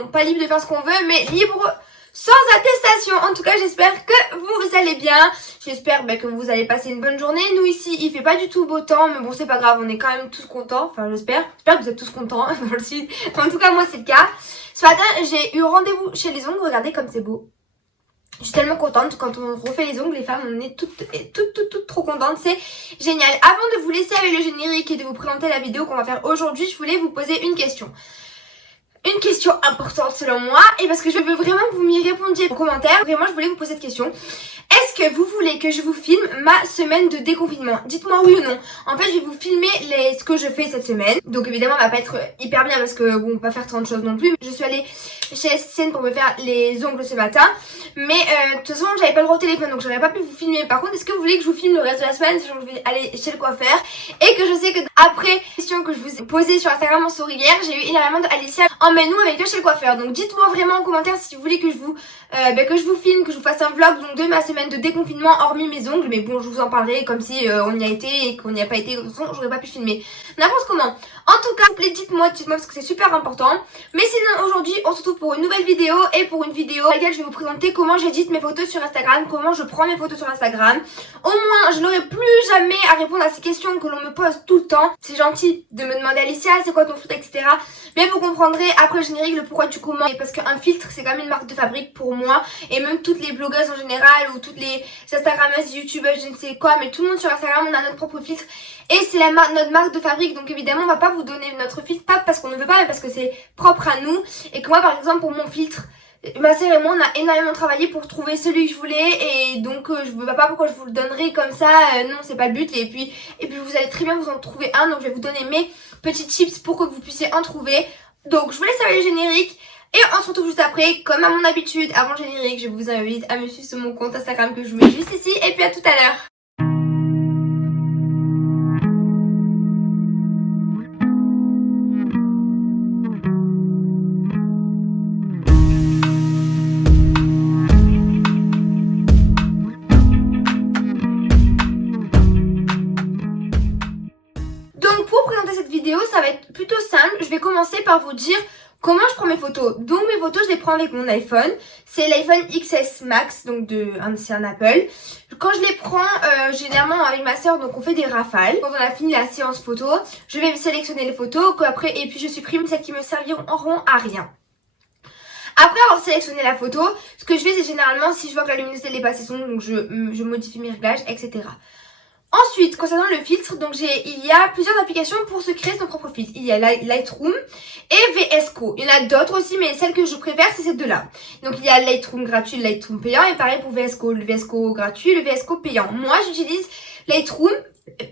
bon, pas libre de faire ce qu'on veut, mais libre sans attestation. En tout cas, j'espère que vous allez bien. J'espère que vous allez passer une bonne journée. Nous ici, il fait pas du tout beau temps, mais bon, c'est pas grave, on est quand même tous contents. Enfin, j'espère. J'espère que vous êtes tous contents dans le sud. En tout cas, moi, c'est le cas. Ce matin, j'ai eu rendez-vous chez les ongles. Regardez comme c'est beau. Je suis tellement contente. Quand on refait les ongles, les femmes, on est toutes trop contentes. C'est génial. Avant de vous laisser avec le générique et de vous présenter la vidéo qu'on va faire aujourd'hui, je voulais vous poser une question. Une question importante selon moi, et parce que je veux vraiment que vous m'y répondiez en commentaire. Vraiment, je voulais vous poser cette question. Est-ce que vous voulez que je vous filme ma semaine de déconfinement? Dites-moi oui ou non. En fait, je vais vous filmer ce que je fais cette semaine. Donc évidemment, ça va pas être hyper bien parce que bon, on va pas faire 30 choses non plus. Je suis allée chez l'esthéticienne pour me faire les ongles ce matin. Mais de toute façon, j'avais pas le droit au téléphone, donc j'aurais pas pu vous filmer. Par contre, est-ce que vous voulez que je vous filme le reste de la semaine? Je vais aller chez le coiffeur. Et que je sais que après la question que je vous ai posée sur Instagram en story hier, j'ai eu énormément d'Alicia emmène-nous avec eux chez le coiffeur. Donc dites-moi vraiment en commentaire si vous voulez que je vous filme, que je vous fasse un vlog donc de ma semaine de déconfinement hormis mes ongles. Mais bon, je vous en parlerai comme si on y a été et qu'on n'y a pas été. De toute façon, j'aurais pas pu filmer n'importe comment. En tout cas, s'il vous plaît, dites-moi parce que c'est super important. Mais sinon, aujourd'hui, on se retrouve pour une nouvelle vidéo et pour une vidéo dans laquelle je vais vous présenter comment j'édite mes photos sur Instagram, comment je prends mes photos sur Instagram. Au moins, je n'aurai plus jamais à répondre à ces questions que l'on me pose tout le temps. C'est gentil de me demander Alicia, c'est quoi ton filtre, etc. Mais vous comprendrez après le générique le pourquoi du comment. Parce qu'un filtre, c'est quand même une marque de fabrique pour moi. Et même toutes les blogueuses en général ou toutes les Instagrammeuses, youtubeuses, je ne sais quoi. Mais tout le monde sur Instagram, on a notre propre filtre. Et c'est notre marque de fabrique. Donc évidemment, on va pas vous donner notre filtre. Pas parce qu'on ne veut pas, mais parce que c'est propre à nous. Et que moi, par exemple, pour mon filtre, ma sœur et moi, on a énormément travaillé pour trouver celui que je voulais. Et donc, je ne vois pas pourquoi je vous le donnerai comme ça. Non, c'est pas le but. Et puis vous allez très bien vous en trouver un. Donc, je vais vous donner mes petits tips pour que vous puissiez en trouver. Donc, je vous laisse avec le générique. Et on se retrouve juste après, comme à mon habitude, avant le générique, je vous invite à me suivre sur mon compte Instagram que je vous mets juste ici. Et puis à tout à l'heure. Donc pour présenter cette vidéo, ça va être plutôt simple. Je vais commencer par vous dire comment je prends mes photos. Donc mes photos, je les prends avec mon iPhone. C'est l'iPhone XS Max, donc c'est un Apple. Quand je les prends, généralement avec ma soeur, donc on fait des rafales. Quand on a fini la séance photo, je vais sélectionner les photos et puis je supprime celles qui me serviront à rien. Après avoir sélectionné la photo, ce que je fais, c'est généralement, si je vois que la luminosité est dépassée son, donc je modifie mes réglages, etc. Ensuite, concernant le filtre, donc il y a plusieurs applications pour se créer son propre filtre. Il y a Lightroom et VS Code. Il y en a d'autres aussi, mais celle que je préfère, c'est ces deux-là. Donc il y a Lightroom gratuit, le Lightroom payant, et pareil pour VS Code, le VS Code gratuit, le VS Code payant. Moi, j'utilise Lightroom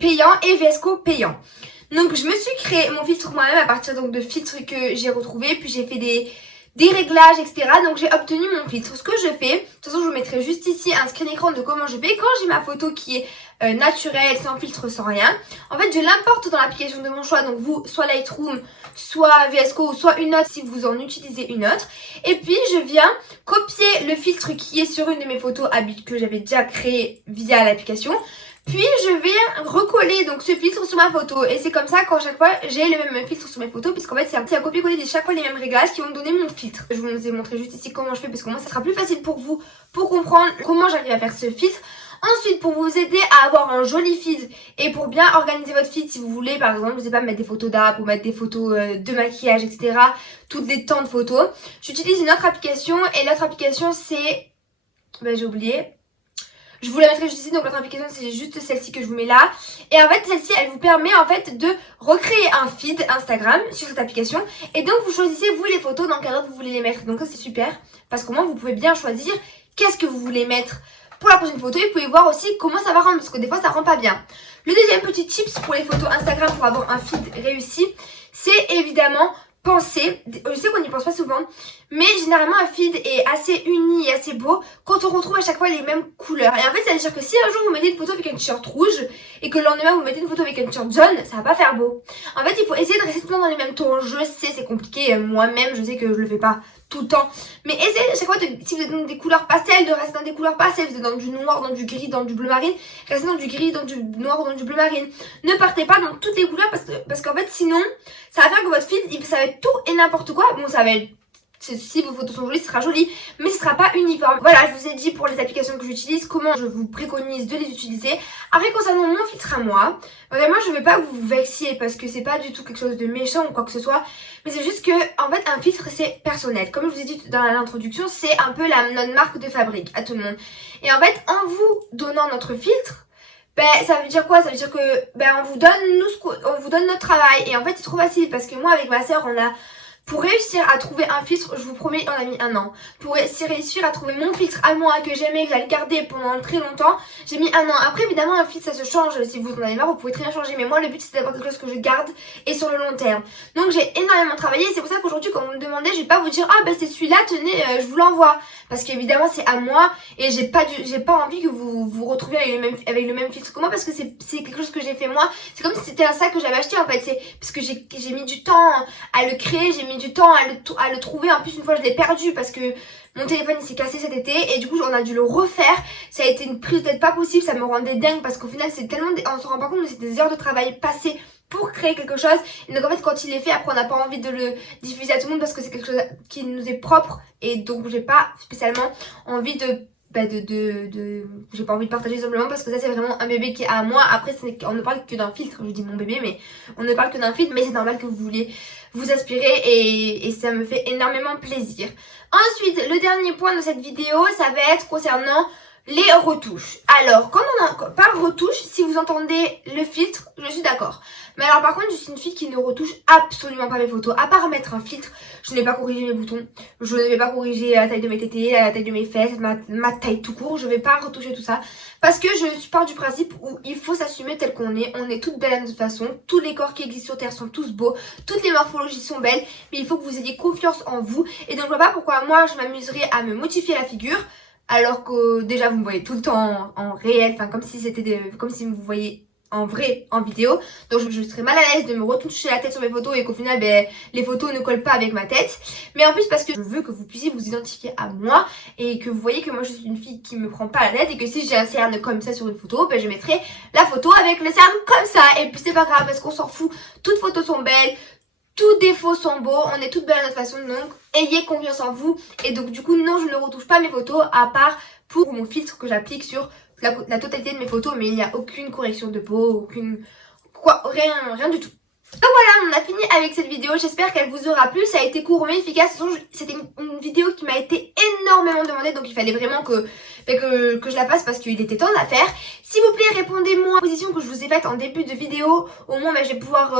payant et VS Code payant. Donc je me suis créé mon filtre moi-même à partir donc de filtres que j'ai retrouvés, puis j'ai fait des réglages, etc. Donc j'ai obtenu mon filtre. Ce que je fais, de toute façon je vous mettrai juste ici un screen écran de comment je fais. Quand j'ai ma photo qui est naturelle, sans filtre, sans rien, en fait je l'importe dans l'application de mon choix. Donc vous, soit Lightroom, soit VS Code, soit une autre si vous en utilisez une autre. Et puis je viens copier le filtre qui est sur une de mes photos que j'avais déjà créé via l'application. Puis je vais recoller donc ce filtre sur ma photo. Et c'est comme ça qu'à chaque fois j'ai le même filtre sur mes photos. Puisqu'en fait c'est un copier-coller de chaque fois les mêmes réglages qui vont me donner mon filtre. Je vous ai montré juste ici comment je fais parce que moi ça sera plus facile pour vous pour comprendre comment j'arrive à faire ce filtre. Ensuite, pour vous aider à avoir un joli feed et pour bien organiser votre feed, si vous voulez par exemple, je sais pas, mettre des photos d'app ou mettre des photos de maquillage, etc. Toutes les temps de photos, j'utilise une autre application. Et l'autre application c'est... j'ai oublié. Je vous la mettrai juste ici, donc l'autre application c'est juste celle-ci que je vous mets là. Et en fait celle-ci elle vous permet en fait de recréer un feed Instagram sur cette application. Et donc vous choisissez vous les photos dans quel ordre vous voulez les mettre. Donc ça c'est super parce qu'au moins vous pouvez bien choisir qu'est-ce que vous voulez mettre pour la prochaine photo. Et vous pouvez voir aussi comment ça va rendre parce que des fois ça rend pas bien. Le deuxième petit tips pour les photos Instagram pour avoir un feed réussi, c'est évidemment penser, je sais qu'on n'y pense pas souvent, mais généralement un feed est assez uni et assez beau quand on retrouve à chaque fois les mêmes couleurs. Et en fait ça veut dire que si un jour vous mettez une photo avec un t-shirt rouge et que le lendemain vous mettez une photo avec un t-shirt jaune, ça va pas faire beau. En fait il faut essayer de rester tout le temps dans les mêmes tons. Je sais c'est compliqué, moi-même je sais que je le fais pas tout le temps, mais essayez à chaque fois si vous êtes dans des couleurs pastel de rester dans des couleurs pastel. Vous êtes dans du noir, dans du gris, dans du bleu marine, restez dans du gris, dans du noir ou dans du bleu marine. Ne partez pas dans toutes les couleurs parce qu'en fait sinon ça va faire que votre feed ça va être tout et n'importe quoi. Bon ça va être si vos photos sont jolies, ce sera joli, mais ce sera pas uniforme. Voilà, je vous ai dit pour les applications que j'utilise, comment je vous préconise de les utiliser. Après, concernant mon filtre à moi, vraiment je vais pas vous vexer parce que c'est pas du tout quelque chose de méchant ou quoi que ce soit, mais c'est juste que en fait un filtre c'est personnel. Comme je vous ai dit dans l'introduction, c'est un peu notre marque de fabrique à tout le monde. Et en fait, en vous donnant notre filtre, ben ça veut dire quoi? Ça veut dire que on vous donne notre travail. Et en fait c'est trop facile parce que moi avec ma soeur pour réussir à trouver un filtre, je vous promets, on a mis 1 an. Pour réussir à trouver mon filtre à moi que j'aimais, que j'allais garder pendant très longtemps, j'ai mis 1 an. Après, évidemment, un filtre, ça se change. Si vous en avez marre, vous pouvez très bien changer. Mais moi, le but, c'est d'avoir quelque chose que je garde et sur le long terme. Donc, j'ai énormément travaillé. C'est pour ça qu'aujourd'hui, quand vous me demandez, je vais pas vous dire, ah, c'est celui-là, tenez, je vous l'envoie. Parce qu'évidemment, c'est à moi et j'ai pas envie que vous vous retrouviez avec le même filtre que moi parce que c'est quelque chose que j'ai fait moi. C'est comme si c'était un sac que j'avais acheté, en fait. C'est parce que j'ai mis du temps à le créer, j'ai mis du temps à le trouver. En plus, une fois je l'ai perdu parce que mon téléphone il s'est cassé cet été et du coup on a dû le refaire. Ça a été une prise de tête pas possible, ça me rendait dingue parce qu'au final c'est tellement, on se rend pas compte, mais c'est des heures de travail passées pour créer quelque chose. Et donc en fait quand il est fait, après on n'a pas envie de le diffuser à tout le monde parce que c'est quelque chose qui nous est propre et donc j'ai pas spécialement envie j'ai pas envie de partager simplement parce que ça c'est vraiment un bébé qui est à moi. Après on ne parle que d'un filtre, je dis mon bébé mais on ne parle que d'un filtre, mais c'est normal que vous vouliez vous aspirer et ça me fait énormément plaisir. Ensuite, le dernier point de cette vidéo, ça va être concernant les retouches. Alors, quand on parle retouche, si vous entendez le filtre, je suis d'accord. Mais alors par contre, je suis une fille qui ne retouche absolument pas mes photos. À part mettre un filtre, je n'ai pas corrigé mes boutons. Je ne vais pas corriger la taille de mes tétés, la taille de mes fesses, ma taille tout court. Je ne vais pas retoucher tout ça. Parce que je pars du principe où il faut s'assumer tel qu'on est. On est toutes belles de toute façon. Tous les corps qui existent sur Terre sont tous beaux. Toutes les morphologies sont belles. Mais il faut que vous ayez confiance en vous. Et donc je vois pas pourquoi moi je m'amuserais à me modifier la figure. Alors que déjà vous me voyez tout le temps en réel, enfin comme si vous voyez en vrai en vidéo. Donc je serais mal à l'aise de me retoucher la tête sur mes photos et qu'au final les photos ne collent pas avec ma tête. Mais en plus parce que je veux que vous puissiez vous identifier à moi et que vous voyez que moi je suis une fille qui me prend pas la tête et que si j'ai un cerne comme ça sur une photo, je mettrai la photo avec le cerne comme ça. Et puis c'est pas grave parce qu'on s'en fout, toutes photos sont belles. Tous défauts sont beaux, on est toutes belles à notre façon, donc ayez confiance en vous. Et donc du coup non, je ne retouche pas mes photos à part pour mon filtre que j'applique sur la totalité de mes photos, mais il n'y a aucune correction de peau, rien du tout. Donc voilà, on a fini avec cette vidéo, j'espère qu'elle vous aura plu, ça a été court mais efficace. C'était une vidéo qui m'a été énormément demandée, donc il fallait vraiment que je la fasse parce qu'il était temps de la faire. S'il vous plaît, répondez-moi aux positions que je vous ai faites en début de vidéo, au moins je vais pouvoir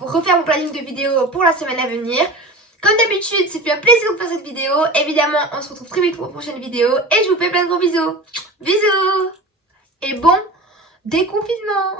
refaire mon planning de vidéos pour la semaine à venir. Comme d'habitude, c'est fait un plaisir de vous faire cette vidéo. Évidemment, on se retrouve très vite pour une prochaine vidéo. Et je vous fais plein de gros bisous. Bisous. Et bon déconfinement.